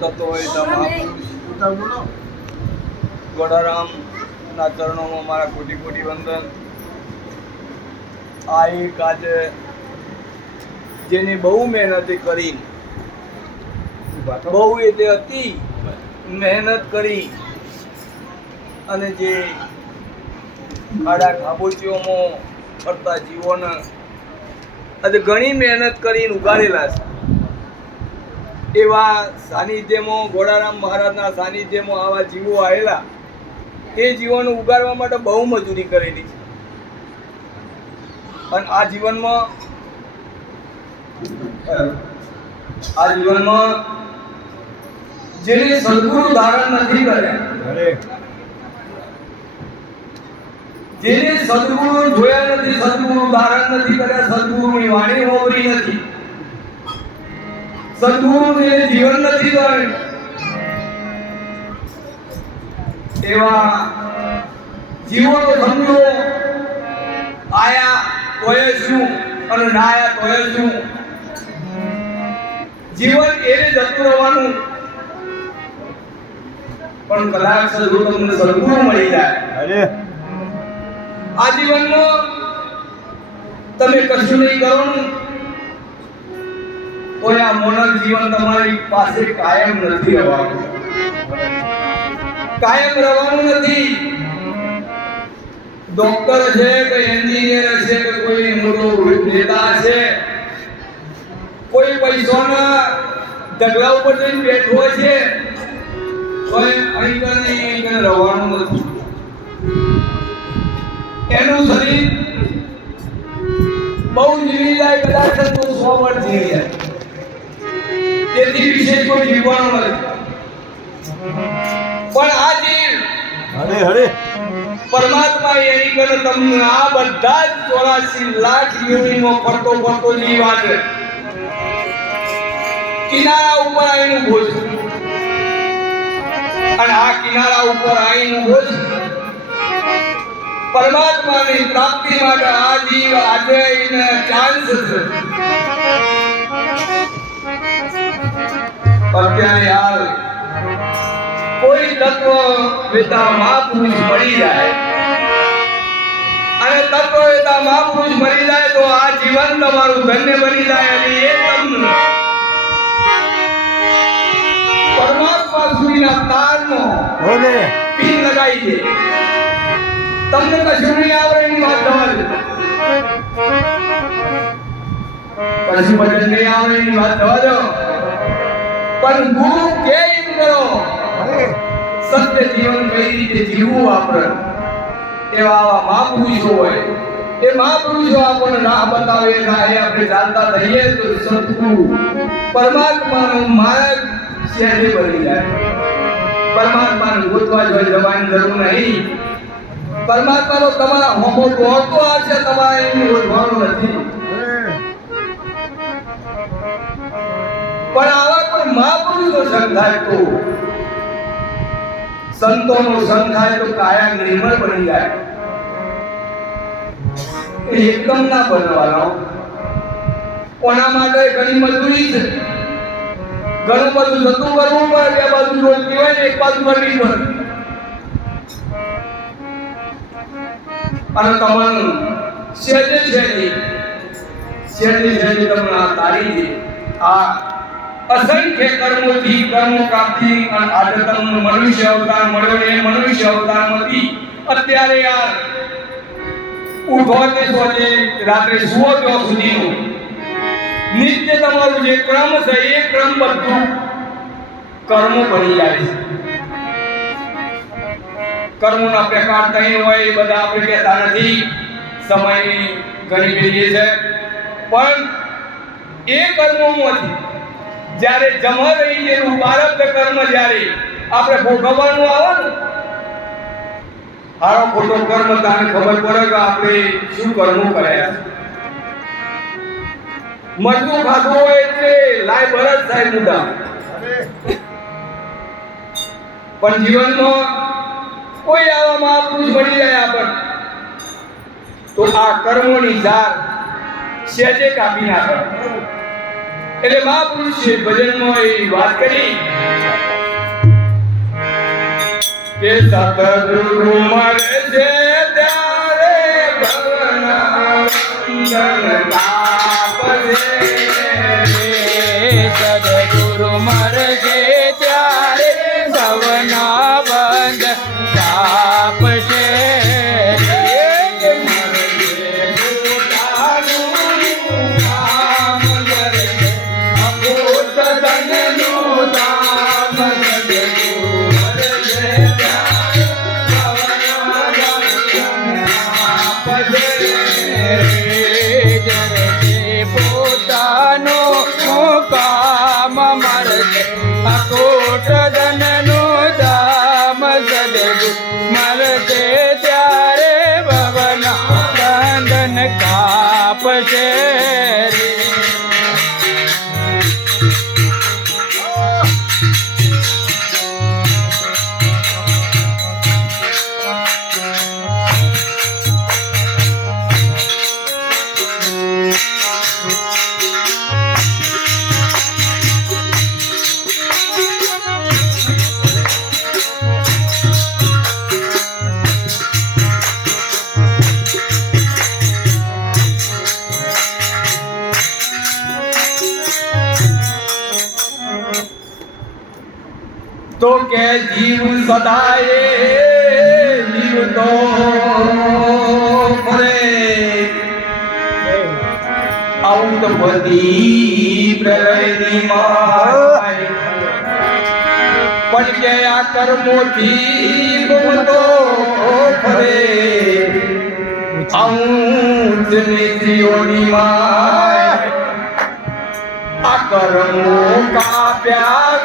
થતો હોય તો મહાપુરુષ ગોડારામના ચરણોમાં મારા કોટી કોટી વંદન. આ એક આજે જેને બહુ મહેનત કરી, બહુ એટલે અતિ મહેનત કરી અને જે ખાડા ખાબોચીઓમાં ફરતા જીવોને આજે ઘણી મહેનત કરીને ઉગાડેલા છે. એવા સાનિધ્યમાં ગોડારામ મહારાજના સાનિધ્યમાં આવા જીવો આવેલા, એ જીવોને ઉગાડવા માટે બહુ મજૂરી કરેલી છે. અને આ જીવનમાં જેને સદગુરુ ધારણ નથી કર્યા, જેને સદગુરુ જોયા નથી, સદગુરુ ધારણ નથી કર્યા, સદગુરુની વાણી હોરી નથી, સદગુરુને જીવન નથી કર્યું, એવા જીવો તો સમજો આયા તોય શું અને ના આયા તોય શું, જીવન એને જતું રહેવાનું. પણ કલાક સદગુરુ તમને સદગુરુ મળી જાય, આ જીવનમાં તમે કશું નહીં કરો ને તો આ મોનક જીવન તમારી પાસે કાયમ નથી રહેવાનું, કાયમ રહેવાનું નથી. ડોક્ટર છે કે એન્જિનિયર છે કે કોઈ મોટો નેતા છે, કોઈ પૈસાના ઢગલા ઉપર જઈને બેઠો છે તો અહીં રહેવાનું નથી. એનું શરીર બહુ જીવી જાય, કદાચ 100 વર્ષ જીવી જાય, તેથી વિશેષ કોઈ જીવવાનું નથી. પણ આ જીવ પરમાત્મા એની કરે તમને આ બધા જ 84 લાખ યોનિમાં ફરતો ફરતો જીવ આવે, કિનારા ઉપર આવીને ઉભો છે. અને આ કિનારા ઉપર આવીને ઉભો છે પરમાત્માની પ્રાપ્તિ માટે. આ જીવ આજે એને ચાન્સ છે. અત્યારે હાલ કોઈ તત્વ વેતા મહાપુરુષ મળી જાય અને તત્વ વેતા મહાપુરુષ મળી જાય તો આ જીવન તમારું ધન્ય બની જાય. અને એ તમને પરમાત્મા સુધીના તારમાં પિન લગાવી દે. તમને કશું નહીં આવડે એની વાત થવા દે, કશું ભજન નહીં આવડે એની વાત થવા દો, પણ ગુરુ કે એમ કરો સત્ય જીવન કઈ રીતે જીવવું આપણે. એવા આવા મહાપુરુષો હોય, એ મહાપુરુષો આપણને રાહ બતાવે, આપણે ચાલતા રહીએ તો સદગુરુ પરમાત્માનો માર્ગ સહેજે બની જાય. પરમાત્માને ગોતવા જવાની જરૂર નહીં. પરમાત્મા તો તમારા હોમો દોડતો આવશે, તમારે એની ગોતવાનું નથી. પણ આવા કોઈ મહાપુરુષો સંગ થાય તો, સંતોનો સંગ થાય તો કાયા નિર્મળ બની જાય. એકદમ ના બનવાનો. કોના માટે ઘણી મજૂરી છે, ઘણું બધું જતું કરવું પડે. બે બાજુ રોજની હોય ને એક બાજુ કરવી પડે. અને તમારું સહેજે તમને આ તારી દે. આ અસંખ્ય કર્મોથી કર્મો પ્રાપ્તિ અને આજે તમને મનુષ્ય અવતાર મળ્યો. એ મનુષ્ય અવતારમાંથી અત્યારે આ ઉઠો તે સોજે રાત્રે સુવો ત્યાં સુધીનું નિત્ય તમારું જે ક્રમ છે એ ક્રમ બધું કર્મો બની જાય છે. કર્મોના પ્રકાર 3 હોય, એ બધા આપણે કહેતા નથી, સમયની ઘણી પેલી છે. પણ એ કર્મોમાંથી જ્યારે જમા રહી ગયેલું પ્રારબ્ધ કર્મ જ્યારે આપણે ભોગવવાનું આવે ને, હારો ખોટો કર્મ તાને ખબર પડે કે આપણે શું કર્મો કર્યા. મજબૂત ખાધો હોય એટલે લાય બરસ થાય મુદ્દા. પણ જીવનમાં કોઈ આવા મહાપુરુષ મળી જાય આપણને તો આ કર્મોની ધાર સહેજે કાપી નાખે. એટલે મહાપુરુષે ભજનમાં એ વાત કરી કે સતગુરુ મળે છે ત્યારે ભવના વંદન કાપશે. સદગુરુ મરશે ત્યારે ભવના બંધ કાપશે. પોતાનો કામ મરશે અકોટ ધનનું ધામ. સદગુરુ મરશે ત્યારે ભવના બંધન કાપશે. તો કે જીવ સદાય જીવ તો ફરે આવું તો બધી પ્રલયની માય. પણ કે આ કર્મોથી ગુમતો ફરે આવું જ નીતિઓની માય. આ કર્મો કાપ્યા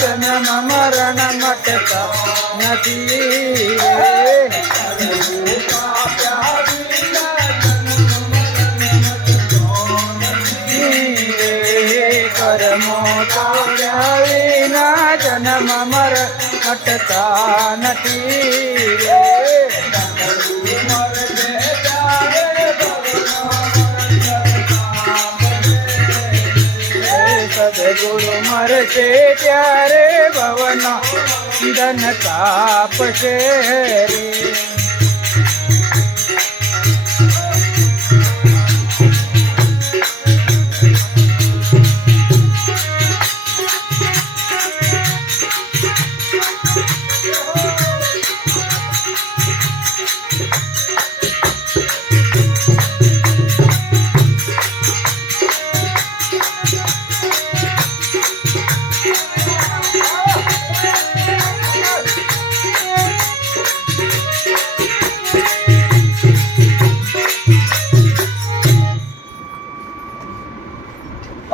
જન્મ મરણ મટતા નથી. કર્મો તોડ્યા વિના જન્મ મરણ મટતા નથી. સદગુરુ મરશે ત્યારે ભવના ધન કાપશે.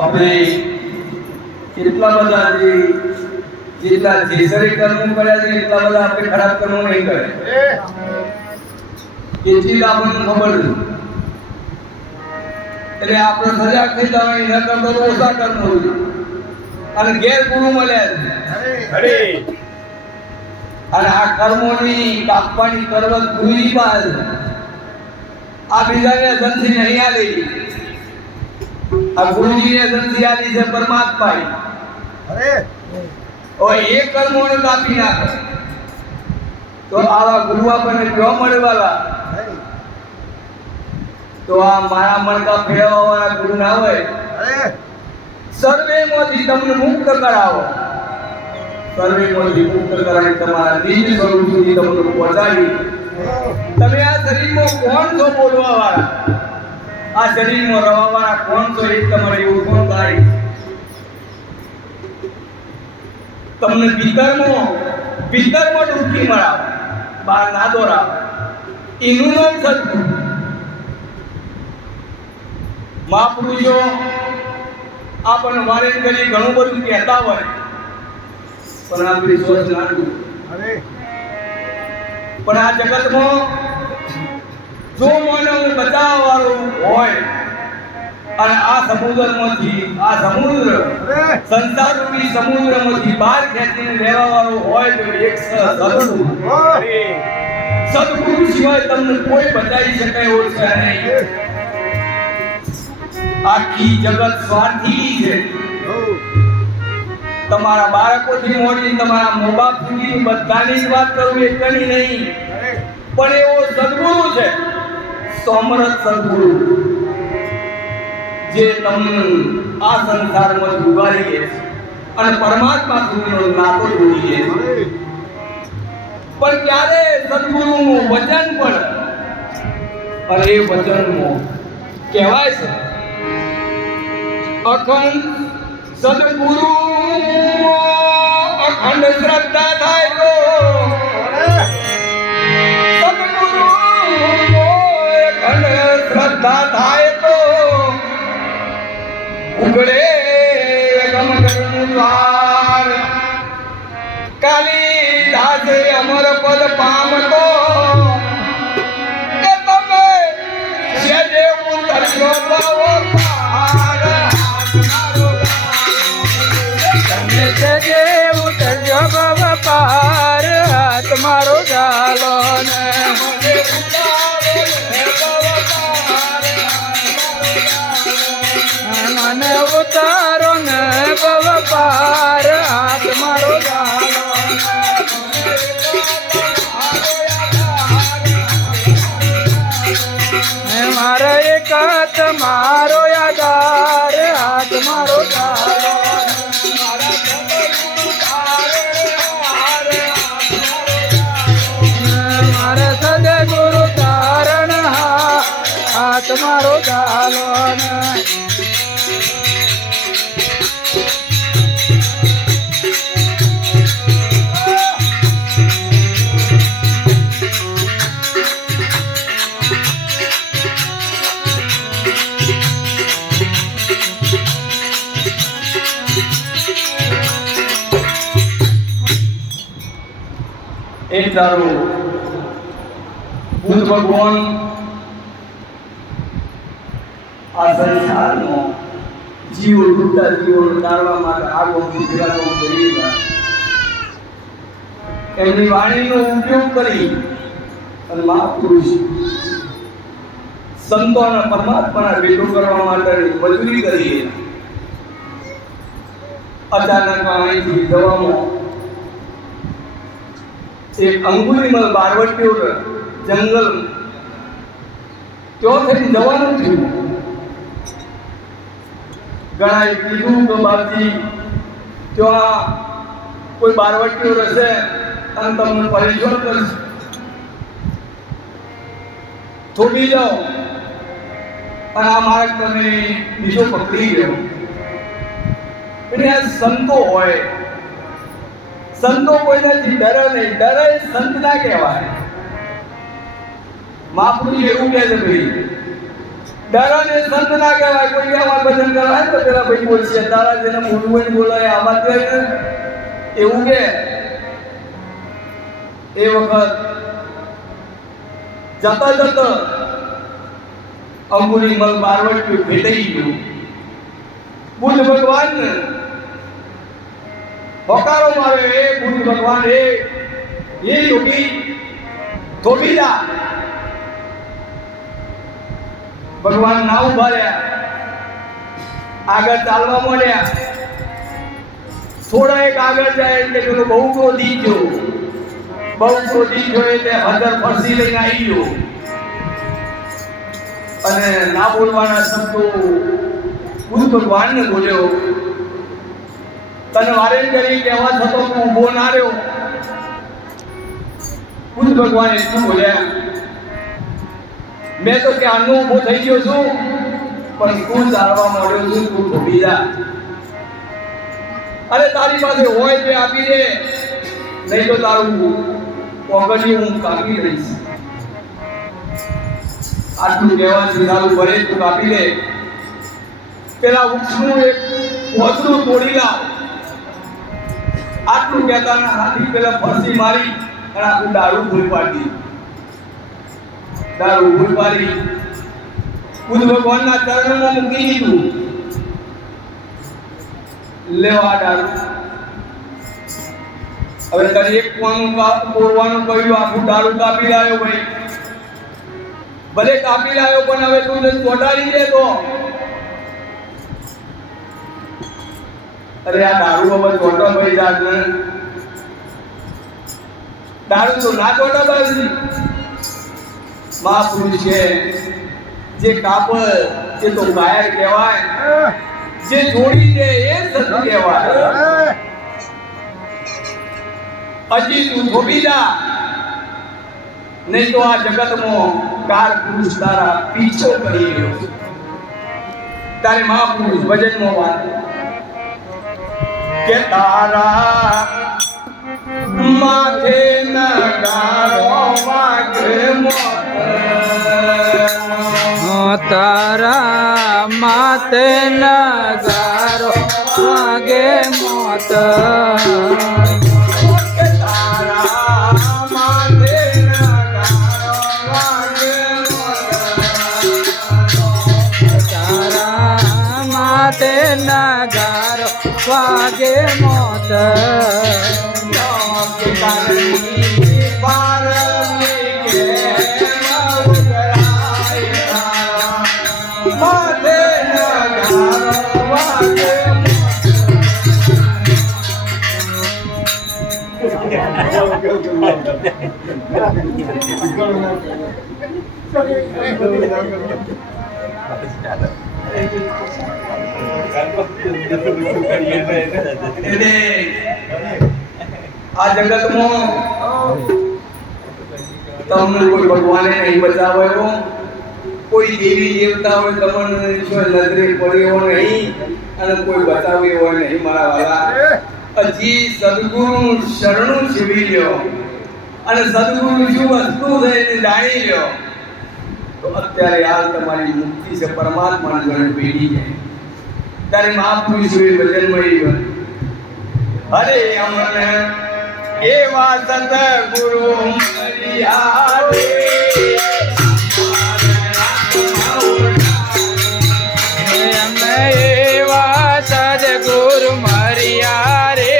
આપણે કેટલા બધા જેટલા જેસરી કર્મો કર્યા છે એટલા બધા આપણે ખરાબ કર્મો નહીં કરે. એ ચીજ આપણને ખબર છે. એટલે આપણે સજાગ થઈ જવાની ન કરતો તો ઓછા કર્મો અને ગેરગુરુ મળ્યા છે. અને આ કર્મોની કાપવાની કરવત ગુરુની બાદ આ બીજાને ધનથી નહીં આલી. આ ગુરુજીને ધનથી આલી છે પરમાત્મા. એ કર્મોને કાપી નાખે તો આવા ગુરુ આપણને જોવા મળે વાલા. તો આ મારા મણકા ફેરવવા વાળા ગુરુ ના હોય. સર્વેમાંથી તમને મુક્ત કરાવો. સર્વેમાંથી મુક્ત કરાવી તમારા નિજ સ્વરૂપ સુધી તમને પહોંચાડી. તમે આ શરીરમાં કોણ છો બોલવા વાળા? આ શરીરમાં રહેવા વાળા કોણ છો એ તમારી ઓળખાણ કરાવી. તમને ભીતરમાં ડૂબકી મળાવ, બહાર ના દોરાવ. એનું નામ સદગુરુ. મહાપુરુષો આપણને વારે કરી ઘણું બધું કહેતા હોય પણ આપણી સોચ નાનું. પણ આ જગતમાં જો માનવ બચાવવા વાળું હોય અને આ સમુદ્રમાંથી આ સમુદ્ર સંસારરૂપી સમુદ્રમાંથી બહાર ખેંચીને લેવા વાળો હોય તો એક સદગુરુ. સદગુરુ સિવાય તમને કોઈ બચાવી શકાય એવું છે નહીં. આખી જગત સ્વાર્થી છે. તમારા બાળકોથી મોડી તમારા મા બાપ સુધી બધાની જ વાત કરું, એકની નહીં. પણ એવો સદગુરુ છે, સોમરથ સદગુરુ, જે તમને આ સંસારમાં ડુબાડી દે છે અને પરમાત્મા સુધીનો નાતો જોડી દે છે. પણ ક્યારે સદગુરુનું વચન પણ, અને એ વચનમાં કહેવાય છે અખંડ સદગુરુ અખંડ શ્રદ્ધા થાય તો, સદગુરુ અખંડ શ્રદ્ધા થાય તો ઉગડે ગમગરનું દ્વાર. કાલિદાસે અમર પદ પામતો કે તમે સેજે ઉતરજો ભવ પાર. તમે સેજે ઉતરજો ભવ પાર, હાથ મારો ચાલો ને મને ઉતારો ને ભવ પાર, હાથ મારો ચાલો. મારો એક હાથ મારો યાદાર, હાથ મારો ચાલો. મારા સદગુરુ તારણ હાથ મારો ચાલો. એક તારું બુદ્ધ ભગવાન આ સંસારનો જીવો ડૂબતા જીવોને તારવા માટે આગળ ગુજરાતો કરી રહ્યા. એમની વાણીનો ઉપયોગ કરી અને મહાપુરુષ સંતો અને પરમાત્માના ભેટો કરવા માટે મજૂરી કરી. અચાનક અહીંથી જવામાં એક અંગુલીમલ બારવટીયો જંગલ ત્યાં થઈને જવાનું થયું. ઘણાએ કીધું કે બાપજી ત્યાં કોઈ બારવટીયો રહેશે અને તમને પરેશાન કરશે, થોભી જાઓ અને આ માર્ગ તમે બીજો પકડી ગયો. એટલે આ સંતો હોય, સંતો કોઈનાથી ડરે નહીં. ડરે સંત ના કહેવાય. મહાપુરુષ એવું કહે છે ભાઈ, ડરે ને સંત ના કહેવાય. કોઈ આવા ભજન કરાય તો પેલા ભાઈ બોલશે, તારા જેને બોલવું હોય બોલાય, આવા દે એવું કે. એ વખત જતા જતા અંગુલીમલ બારવટીયું ભેટાઈ ગયું. બુદ્ધ ભગવાન હોકારો મારે, એ બુદ્ધ ભગવાન એ યોગી થોભી જા. ભગવાન ના ઉભા રહ્યા, આગળ ચાલવા માંડ્યા. થોડા એક આગળ જાય એટલે પેલો બહુ ક્રોધી ગયો. બહુ ક્રોધી ગયો એટલે હજાર ફરસી લઈને આવી ગયો અને ના બોલવાના શબ્દો બુદ્ધ ભગવાનને બોલ્યો. તને વારે કરી કહેવા થતો તું ઊભો ના રહ્યો. બુદ્ધ ભગવાન એટલું બોલ્યા, મેં તો ક્યારનો ઊભો થઈ ગયો છું, પણ તું ચાલવા માંડ્યો છું, તું થોભી જા. અરે તારી પાસે હોય તે આપી દે, નહીં તો તારું પગડિયું હું કાપી લઈશ. આટલું કહેવાથી તારું ભરે તું કાપી લે. પેલા વૃક્ષનું એક કોથળું તોડી લાવ. આટલું કહેતા હાથી પેલા ફરસી મારી અને આખું દારૂ ભૂલ પાડી. દારૂ ભૂલ પાડી બુદ્ધ ભગવાનના ચરણોમાં મૂકી દીધું. લેવા દારૂ. હવે તને એક કોરવાનું કહ્યું, આખું દારૂ કાપી લાવ્યો ભાઈ. ભલે કાપી લાવ્યો પણ હવે તું ચોટાડી દે તો અરે આ દારૂ હવે ચોટો ભાઈ જાત ને દારૂ તો ના ચોટા બાજી મહાપુરુષ છે જે કાપડ એ તો કાયર કહેવાય જે જોડી દે એ સત કહેવાય હજી તું થોભી જા નહીં તો આ જગતમાં કાર પુરુષ તારા પીછો કરી રહ્યો છે તારે મહાપુરુષ ભજનમાં વાત કે તારા માથે નગારો વાગે મોત તારા માતે નગારો વાગે મોત કે તારા માથે નગારો વાગે મોત તારા માતે નગારો વાગે મોત કે તારી પારની કે મઉગરાય તારા માથે નગારો વાગે એટલે આ જગતમાં તમને કોઈ ભગવાને નહીં બચાવ્યો કોઈ દેવી દેવતા હોય તમને ઈશ્વર નજરે પડ્યો નહીં અને કોઈ બચાવ્યો હોય નહીં મારા વાલા હજી સદગુરુ શરણું સેવી લ્યો અને સદગુરુ શું વસ્તુ છે એને જાણી લ્યો તો અત્યારે હાલ તમારી મુક્તિ છે પરમાત્માની ગણ પેઢી છે ત્યારે મહાપુરુષોએ ભજનમાં હરે અમને એવા સતગુરુ મળ્યા રે અમે એવા સદગુરુ મર્યા રે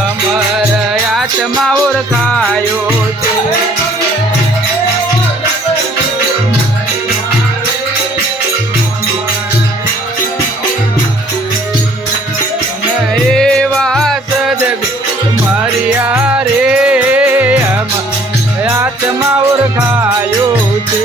અમર આત્મા ઓળખાયો છે એવા સદગુરુ મર્યા રે અમર આત્મા ઓળખાયો છે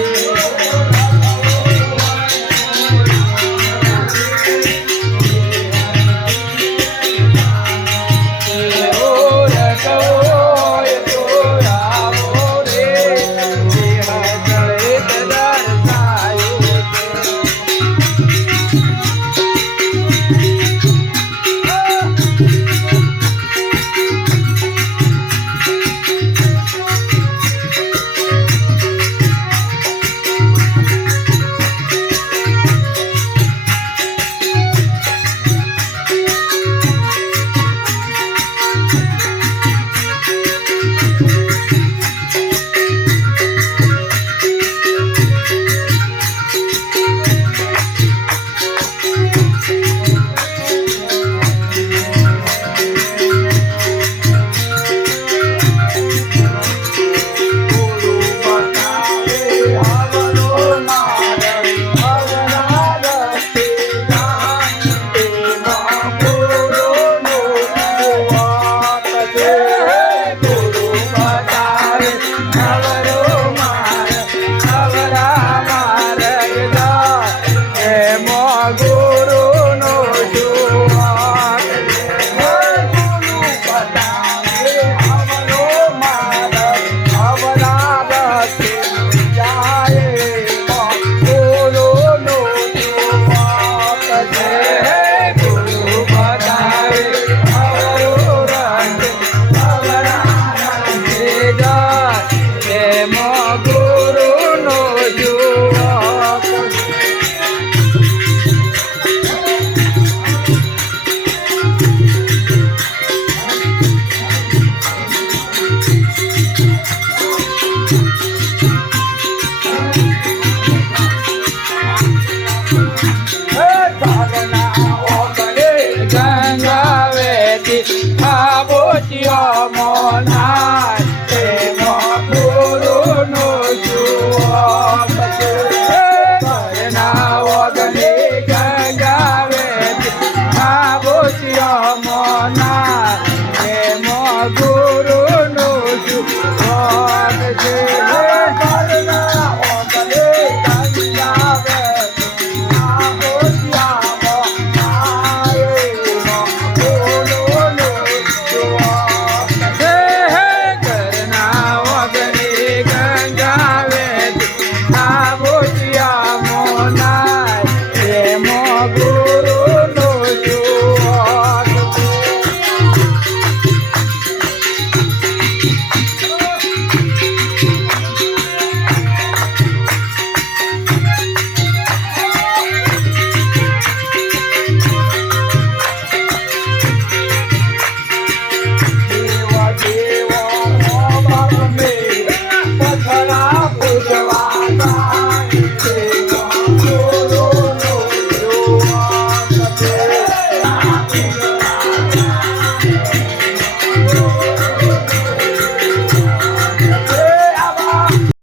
Ganga, ખરા પૂજવા